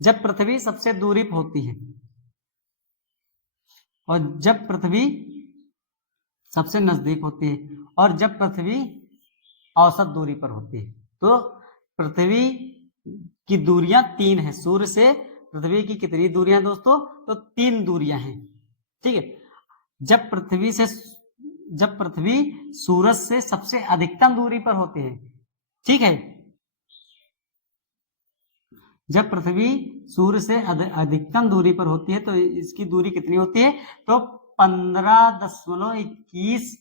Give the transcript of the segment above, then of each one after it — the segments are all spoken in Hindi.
जब पृथ्वी सबसे दूरी पर होती है और जब पृथ्वी सबसे नजदीक होती है और जब पृथ्वी औसत दूरी पर होती है। तो पृथ्वी की दूरियां 3 है। सूर्य से पृथ्वी की कितनी दूरियां दोस्तों? तो 3 दूरियां हैं। ठीक है। जब पृथ्वी सूरज से सबसे अधिकतम दूरी पर होती है, ठीक है, जब पृथ्वी सूर्य से अधिकतम दूरी पर होती है तो इसकी दूरी कितनी होती है? तो 15.21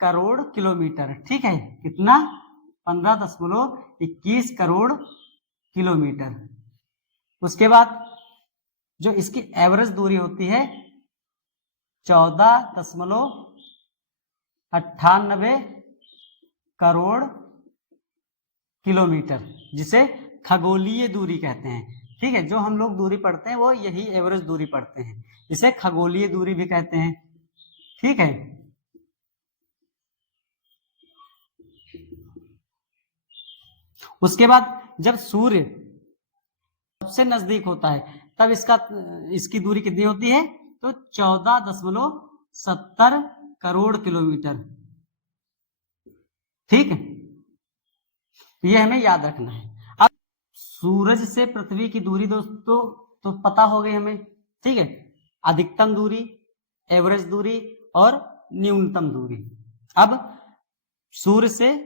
करोड़ किलोमीटर। ठीक है, कितना? 15.21 करोड़ किलोमीटर। उसके बाद जो इसकी एवरेज दूरी होती है 14.98 करोड़ किलोमीटर, जिसे खगोलीय दूरी कहते हैं। ठीक है, जो हम लोग दूरी पढ़ते हैं वो यही एवरेज दूरी पढ़ते हैं, इसे खगोलीय दूरी भी कहते हैं। ठीक है, उसके बाद जब सूर्य सबसे नजदीक होता है तब इसकी दूरी कितनी होती है? तो 14.70 करोड़ किलोमीटर। ठीक है, ये हमें याद रखना है। अब सूरज से पृथ्वी की दूरी दोस्तों तो पता हो गई हमें। ठीक है, अधिकतम दूरी, एवरेज दूरी और न्यूनतम दूरी। अब सूर्य से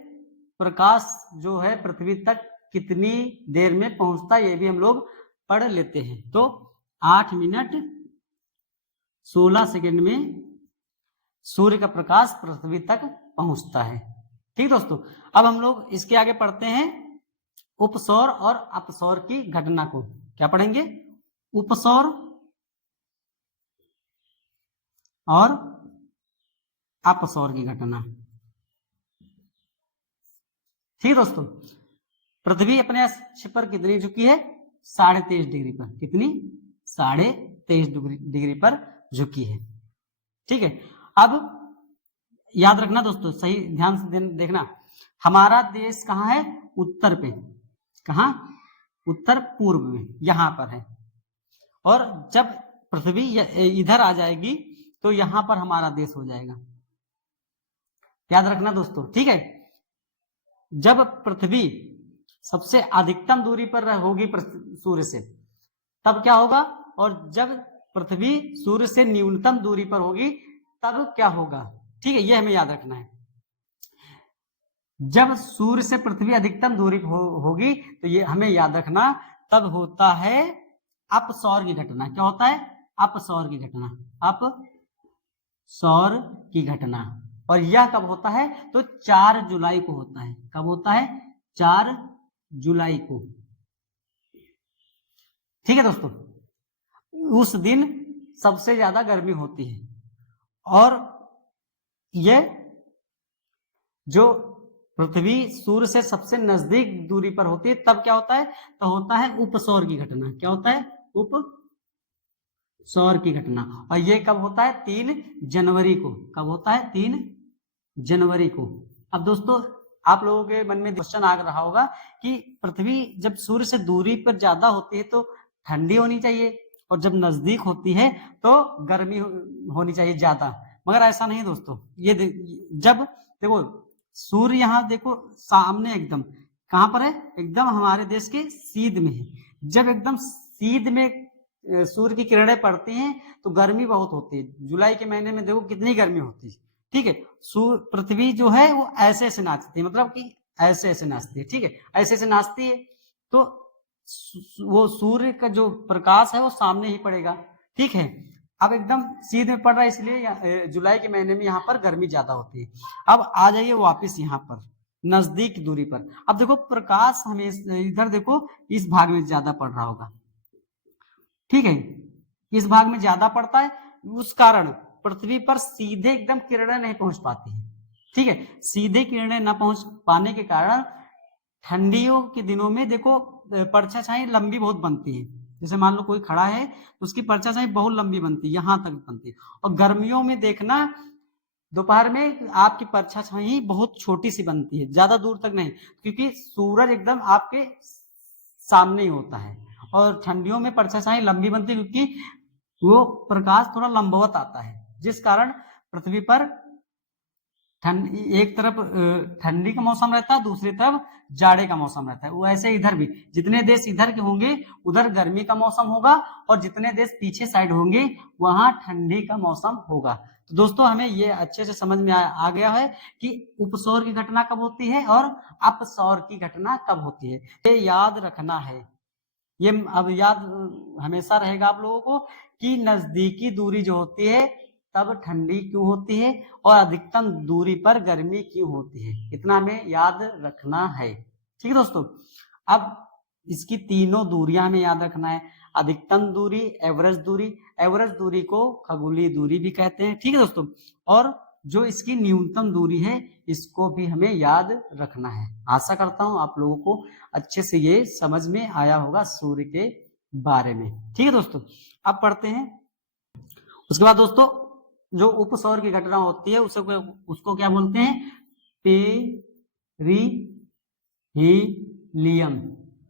प्रकाश जो है पृथ्वी तक कितनी देर में पहुंचता है ये भी हम लोग पढ़ लेते हैं। तो 8 मिनट 16 सेकंड में सूर्य का प्रकाश पृथ्वी तक पहुंचता है। ठीक दोस्तों, अब हम लोग इसके आगे पढ़ते हैं उपसौर और अपसौर की घटना को। क्या पढ़ेंगे? उपसौर और अपसौर की घटना। ठीक दोस्तों, पृथ्वी अपने अक्ष पर कितनी झुकी है? 23.5 डिग्री पर। कितनी? 23.5 डिग्री पर झुकी है। ठीक है, अब याद रखना दोस्तों, सही ध्यान से देखना, हमारा देश कहाँ है? उत्तर पे। कहाँ? उत्तर पूर्व में, यहां पर है। और जब पृथ्वी इधर आ जाएगी तो यहां पर हमारा देश हो जाएगा। याद रखना दोस्तों। ठीक है, जब पृथ्वी सबसे अधिकतम दूरी पर होगी सूर्य से तब क्या होगा, और जब पृथ्वी सूर्य से न्यूनतम दूरी पर होगी तब क्या होगा। ठीक है, ये हमें याद रखना है। जब सूर्य से पृथ्वी अधिकतम दूरी होगी तो ये हमें याद रखना, तब होता है अपसौर की घटना। क्या होता है? अपसौर की घटना। अपसौर की घटना। और यह कब होता है? तो 4 जुलाई को होता है। कब होता है? 4 जुलाई को। ठीक है दोस्तों, उस दिन सबसे ज्यादा गर्मी होती है। और यह जो पृथ्वी सूर्य से सबसे नजदीक दूरी पर होती है तब क्या होता है? तो होता है उपसौर की घटना। क्या होता है? उपसौर की घटना। और यह कब होता है? 3 जनवरी को। कब होता है? 3 जनवरी को। अब दोस्तों आप लोगों के मन में क्वेश्चन आ रहा होगा कि पृथ्वी जब सूर्य से दूरी पर ज्यादा होती है तो ठंडी होनी चाहिए, और जब नजदीक होती है तो गर्मी होनी चाहिए ज्यादा। मगर ऐसा नहीं दोस्तों। ये जब देखो सूर्य यहाँ देखो सामने एकदम कहां पर है? एकदम हमारे देश के सीध में है। जब एकदम सीध में सूर्य की किरणें पड़ती हैं तो गर्मी बहुत होती है। जुलाई के महीने में देखो कितनी गर्मी होती है। ठीक है, पृथ्वी जो है वो ऐसे ऐसे नाचती है, मतलब कि ऐसे ऐसे नाचती है। ठीक है, ऐसे ऐसे नाचती है तो वो सूर्य का जो प्रकाश है वो सामने ही पड़ेगा। ठीक है, अब एकदम सीधे में पड़ रहा है, इसलिए जुलाई के महीने में यहाँ पर गर्मी ज्यादा होती है। अब आ जाइए वापिस यहाँ पर नजदीक दूरी पर। अब देखो प्रकाश हमें इधर देखो इस भाग में ज्यादा पड़ रहा होगा। ठीक है, इस भाग में ज्यादा पड़ता है, उस कारण पृथ्वी पर सीधे एकदम किरणें नहीं पहुंच पाती है। ठीक है, सीधे किरणें न पहुंच पाने के कारण ठंडियों के दिनों में देखो परछाई लंबी बहुत बनती है। जैसे मान लो कोई खड़ा है तो उसकी परछाई बहुत लंबी बनती है, यहां तक बनती है। और गर्मियों में देखना दोपहर में आपकी परछाई बहुत छोटी सी बनती है, ज्यादा दूर तक नहीं, क्योंकि सूरज एकदम आपके सामने ही होता है। और ठंडियों में परछाई लंबी बनती है क्योंकि वो प्रकाश थोड़ा लंबवत आता है, जिस कारण पृथ्वी पर एक तरफ ठंडी का मौसम रहता है, दूसरी तरफ जाड़े का मौसम रहता है। वो ऐसे इधर भी जितने देश इधर के होंगे उधर गर्मी का मौसम होगा, और जितने देश पीछे साइड होंगे वहां ठंडी का मौसम होगा। तो दोस्तों हमें ये अच्छे से समझ में आ गया है कि उपसौर की घटना कब होती है और अपसौर की घटना कब होती है। ये याद रखना है, ये अब याद हमेशा रहेगा आप लोगों को कि नजदीकी दूरी जो होती है तब ठंडी क्यों होती है और अधिकतम दूरी पर गर्मी क्यों होती है, इतना हमें याद रखना है। ठीक है दोस्तों, अब इसकी तीनों दूरियां हमें याद रखना है। अधिकतम दूरी, एवरेज दूरी को खगोलीय दूरी भी कहते हैं। ठीक है दोस्तों, और जो इसकी न्यूनतम दूरी है इसको भी हमें याद रखना है। आशा करता हूं आप लोगों को अच्छे से ये समझ में आया होगा सूर्य के बारे में। ठीक है दोस्तों, अब पढ़ते हैं। उसके बाद दोस्तों जो उपसौर की घटना होती है उसको क्या बोलते हैं? पेरिहीलियम।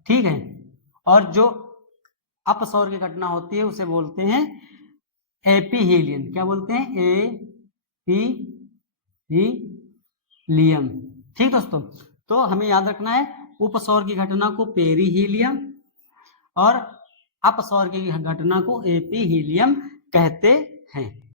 ठीक है, और जो अपसौर की घटना होती है उसे बोलते हैं एपीहीलियम। क्या बोलते हैं? एपीहीलियम। ठीक दोस्तों, तो हमें याद रखना है उपसौर की घटना को पेरिहीलियम और अपसौर की घटना को एपीहीलियम कहते हैं।